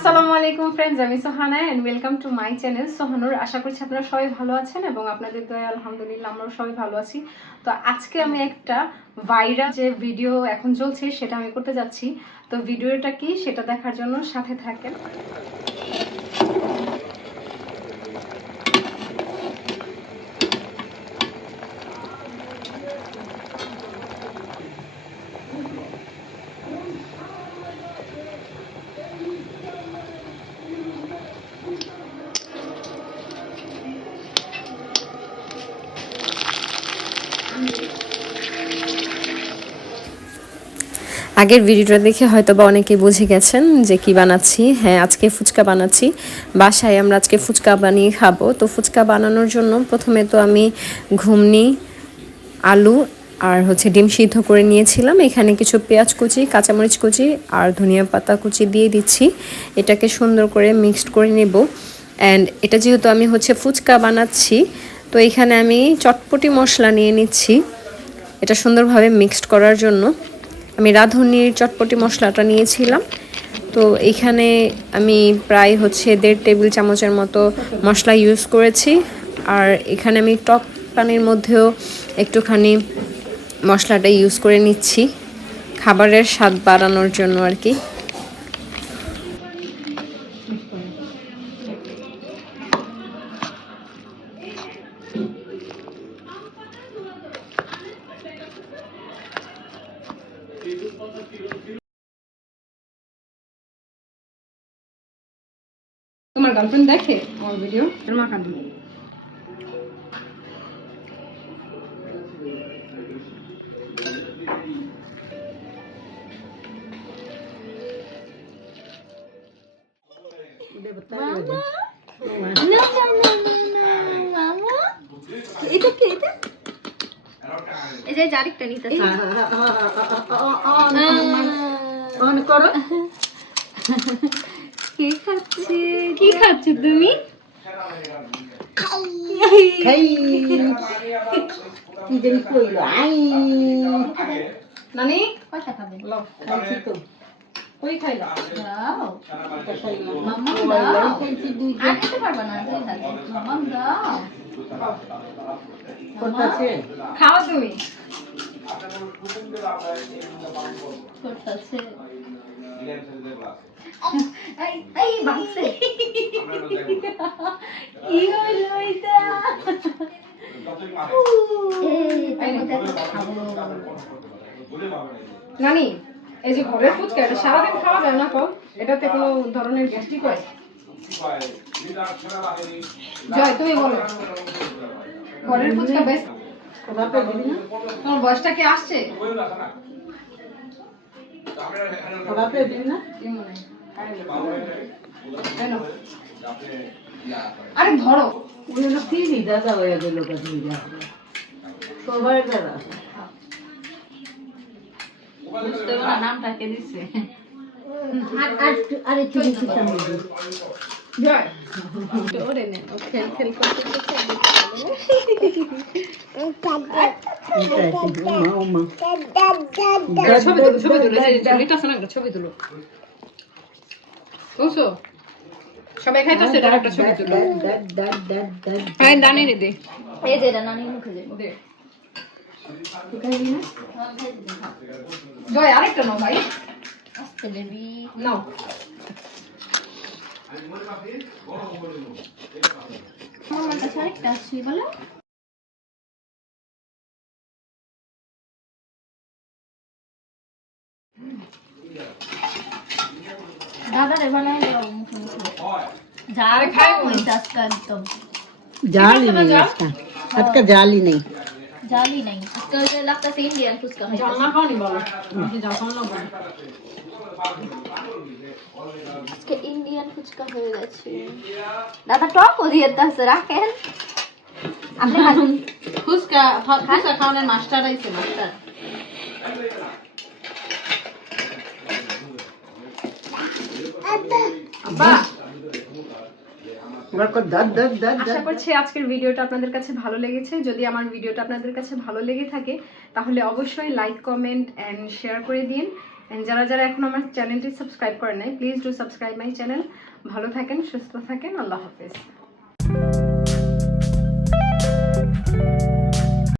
আসসালামু আলাইকুম ফ্রেন্ডস, আমি Sohana and welcome to my channel Sohanur. আশা করছি আপনারা সবাই ভালো আছেন এবং আপনাদের দয়ায় আলহামদুলিল্লাহ আমরাও সবাই ভালো আছি। তো আজকে আমি একটা ভাইরাল যে ভিডিও এখন চলছে সেটা আমি করতে যাচ্ছি। তো ভিডিওটা কি সেটা দেখার জন্য সাথে থাকেন। আগের ভিডিওটা দেখে হয়তো বা অনেকেই বুঝে গেছেন যে কি বানাচ্ছি। হ্যাঁ, আজকে ফুচকা বানাচ্ছি। বাসায় আমরা আজকে ফুচকা বানিয়ে খাবো। তো ফুচকা বানানোর জন্য প্রথমে তো আমি ঘুগনি, আলু আর ডিম সিদ্ধ করে নিয়েছিলাম। এখানে কিছু পেঁয়াজ কুচি, কাঁচামরিচ কুচি আর ধনিয়া পাতা কুচি দিয়ে দিচ্ছি। এটাকে সুন্দর করে মিক্সড করে নেব। অ্যান্ড এটা যেহেতু আমি ফুচকা বানাচ্ছি, তো এখানে আমি চটপটি মশলা নিয়ে নিচ্ছি এটা সুন্দরভাবে মিক্সড করার জন্য। আমি রাঁধুনির চটপটি মশলাটা নিয়েছিলাম। তো এখানে আমি প্রায় 1.5 টেবিল চামচের মতো মশলা ইউজ করেছি। আর এখানে আমি টক পানির মধ্যেও একটুখানি মশলাটা ইউজ করে নিচ্ছি খাবারের স্বাদ বাড়ানোর জন্য আর কি। তোমার গার্লফ্রেন্ড দেখে আমার ভিডিও? মা কাঁদে। এটা কি? এটা এই যে আরেকটা নিতেছি। অন করো। কি খাচ্ছে? কি খাচ্ছে তুমি? খাই কি জানি কইলো আই নানি কয়টা খাবে? লও খাইছি তো কই খাইলা? দাও খাইলাম মাম্মা মোবাইল দাও। খাইছি দুই আর খেতে পারবা না তুই খাবি। মাম্মা দাও। করতেছে খাও তুমি। করতেছে। এই এই ভাঙছে। কি হইলো এটা? নানি এই যে ঘরের ফুচকা এটা সারাদিন খাওয়া যায় না তো? এটাতে কোনো ধরনের গ্যাস্ট্রিক হয়? জয় তুমি বলো, ঘরের ফুচকা বেস্ট? বাপে দিবি না তোমার বয়সটা কি আসছে? বাপে দিবি না কি মনে হয়? আরে ধরো ওগুলো কি দাদা হয়ে গেল কাছে সবাই দাদা বুঝতে পারো না নামটা কে দিছে? আর আর আরে কি দিছি সামনে জয় ওরে নে ও খেল খেল করতে ওমা ছবি তুলো, ছবি তুলো, এই যে এটা আছে না, একটা ছবি তুলো। বুঝছো? সবাই খাইতেছে, এটা একটা ছবি তুলো। হ্যাঁ দানি রে দে। এই যে এটা নানি মুখে দেব। দে। জয় আরেকটা নাও ভাই। আস্তে বেবি নাও। আমার কাছে আরেকটা আছে বলো। দাদা রে বানাই দাও মুখে মুখে। যারে খাই হইছে আজকে একদম জালি নেই আজকে জালি নেই জালি নাই আজকে ওই যে লাগতাছে ইন্ডিয়ান ফুচকা জল খাইতাছে। না খাওনি বলো। আমি জল খাও না বলো। আজকে ইন্ডিয়ান ফুচকা হয়ে গেছে। দাদা টকও দিয়েছে রাখেন। আপনি খান। ফুচকা ফুচকা খাওয়ানোর মাস্টার আইছে, মাস্টার। আব্বা আশা করছি আজকের ভিডিওটা আপনাদের কাছে ভালো লেগেছে। যদি আমার ভিডিওটা আপনাদের কাছে ভালো লেগে থাকে তাহলে অবশ্যই লাইক, কমেন্ট এন্ড শেয়ার করে দিন। এন্ড যারা যারা এখন আমার চ্যানেলটি সাবস্ক্রাইব করেন নাই please do subscribe my channel. ভালো থাকেন, সুস্থ থাকেন, আল্লাহ হাফেজ।